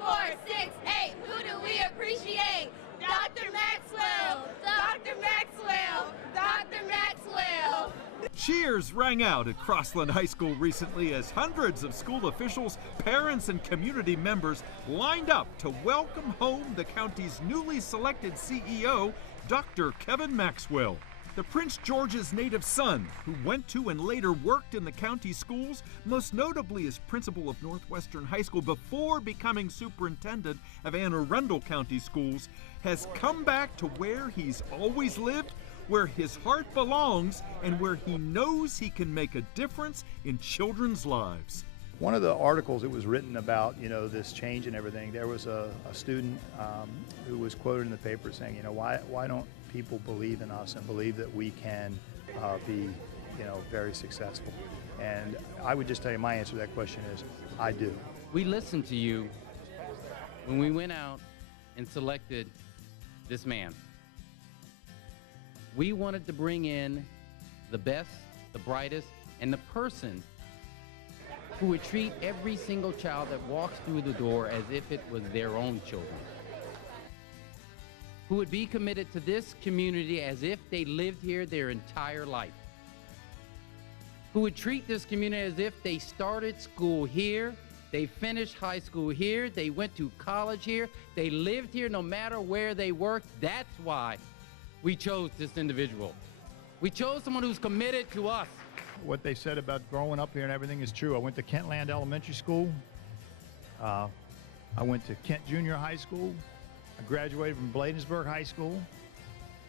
4, 6, 8. Who do we appreciate? Dr. Maxwell! Dr. Maxwell! Dr. Maxwell! Cheers rang out at Crossland High School recently as hundreds of school officials, parents, and community members lined up to welcome home the county's newly selected CEO, Dr. Kevin Maxwell. The Prince George's native son, who went to and later worked in the county schools, most notably as principal of Northwestern High School before becoming superintendent of Anne Arundel County Schools, has come back to where he's always lived, where his heart belongs, and where he knows he can make a difference in children's lives. One of the articles that was written about, this change and everything, there was a student who was quoted in the paper saying, why don't people believe in us and believe that we can be, very successful? And I would just tell you my answer to that question is, I do. We listened to you when we went out and selected this man. We wanted to bring in the best, the brightest, and the person who would treat every single child that walks through the door as if it was their own children, who would be committed to this community as if they lived here their entire life, who would treat this community as if they started school here, they finished high school here, they went to college here, they lived here no matter where they worked. That's why we chose this individual. We chose someone who's committed to us. What they said about growing up here and everything is true. I went to Kentland Elementary School. I went to Kent Junior High School. I graduated from Bladensburg High School.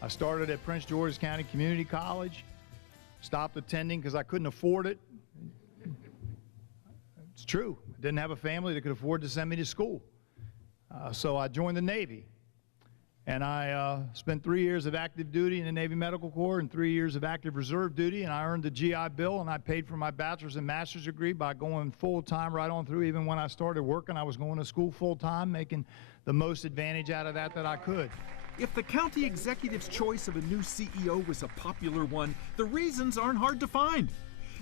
I started at Prince George's County Community College. Stopped attending because I couldn't afford it. It's true. I didn't have a family that could afford to send me to school. So I joined the Navy. And I spent 3 years of active duty in the Navy Medical Corps and 3 years of active reserve duty, and I earned the GI Bill, and I paid for my bachelor's and master's degree by going full-time right on through. Even when I started working, I was going to school full-time, making the most advantage out of that I could. If the county executive's choice of a new CEO was a popular one, the reasons aren't hard to find.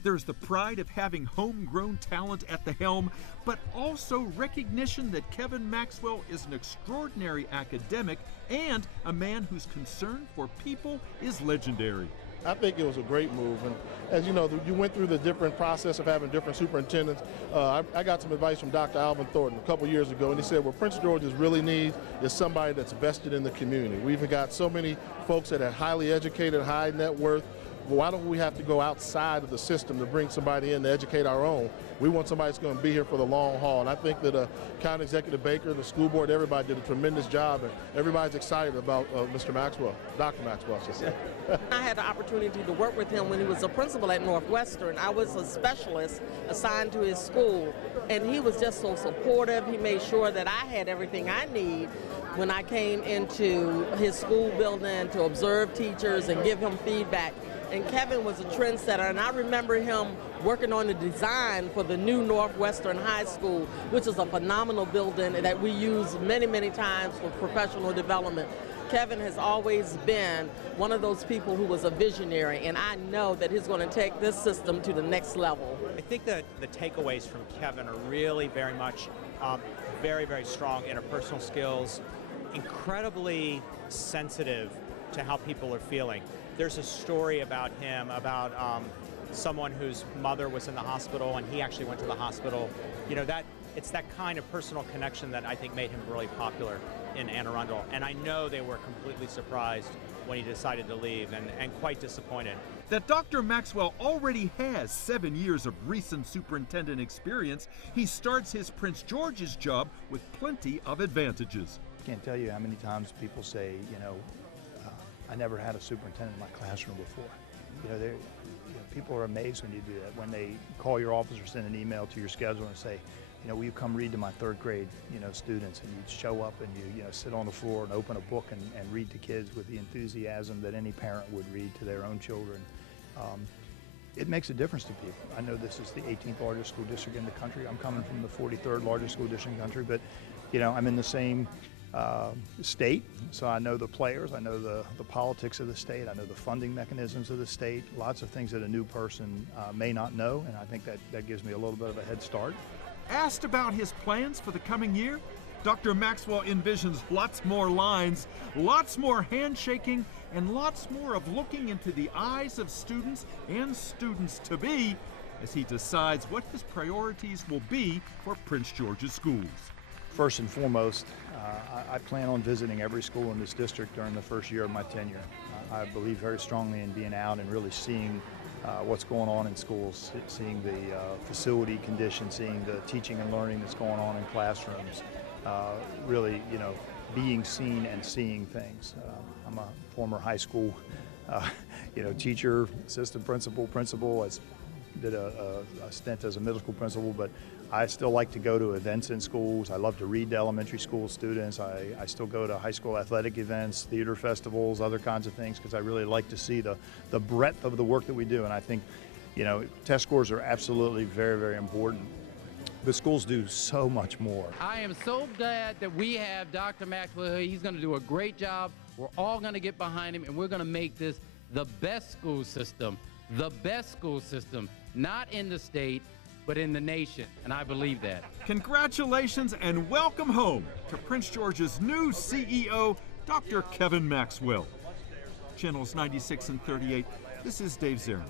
There's the pride of having homegrown talent at the helm, but also recognition that Kevin Maxwell is an extraordinary academic and a man whose concern for people is legendary. I think it was a great move, and as you know, you went through the different process of having different superintendents. I got some advice from Dr. Alvin Thornton a couple years ago, and he said what Prince George's really needs is somebody that's vested in the community. We've got so many folks that are highly educated, high net worth. Why don't we have to go outside of the system to bring somebody in to educate our own? We want somebody that's going to be here for the long haul. And I think that County Executive Baker, the school board, everybody did a tremendous job. And everybody's excited about Mr. Maxwell, Dr. Maxwell, I should say. I had the opportunity to work with him when he was a principal at Northwestern. I was a specialist assigned to his school. And he was just so supportive. He made sure that I had everything I need when I came into his school building to observe teachers and give him feedback. And Kevin was a trendsetter, and I remember him working on the design for the new Northwestern High School, which is a phenomenal building that we use many, many times for professional development. Kevin has always been one of those people who was a visionary, and I know that he's going to take this system to the next level. I think that the takeaways from Kevin are really very much very, very strong interpersonal skills, incredibly sensitive to how people are feeling. There's a story about him, about someone whose mother was in the hospital and he actually went to the hospital. It's that kind of personal connection that I think made him really popular in Anne Arundel. And I know they were completely surprised when he decided to leave and quite disappointed. That Dr. Maxwell already has 7 years of recent superintendent experience, he starts his Prince George's job with plenty of advantages. I can't tell you how many times people say, I never had a superintendent in my classroom before. People are amazed when you do that. When they call your office or send an email to your scheduler and say, will you come read to my third grade, students, and you show up and you sit on the floor and open a book and read to kids with the enthusiasm that any parent would read to their own children. It makes a difference to people. I know this is the 18th largest school district in the country. I'm coming from the 43rd largest school district in the country, but I'm in the same state, so I know the players, I know the politics of the state, I know the funding mechanisms of the state, lots of things that a new person may not know, and I think that gives me a little bit of a head start. Asked about his plans for the coming year, Dr. Maxwell envisions lots more lines, lots more handshaking, and lots more of looking into the eyes of students and students-to-be as he decides what his priorities will be for Prince George's schools. First and foremost, I plan on visiting every school in this district during the first year of my tenure. I believe very strongly in being out and really seeing what's going on in schools, seeing the facility conditions, seeing the teaching and learning that's going on in classrooms, really, being seen and seeing things. I'm a former high school, teacher, assistant principal. I did a stint as a middle school principal, but I still like to go to events in schools. I love to read to elementary school students. I still go to high school athletic events, theater festivals, other kinds of things, because I really like to see the breadth of the work that we do. And I think, test scores are absolutely very, very important. The schools do so much more. I am so glad that we have Dr. Maxwell here. He's going to do a great job. We're all going to get behind him, and we're going to make this the best school system, not in the state, but in the nation, and I believe that. Congratulations and welcome home to Prince George's new CEO, Dr. Kevin Maxwell. Channels 96 and 38, this is Dave Zierman.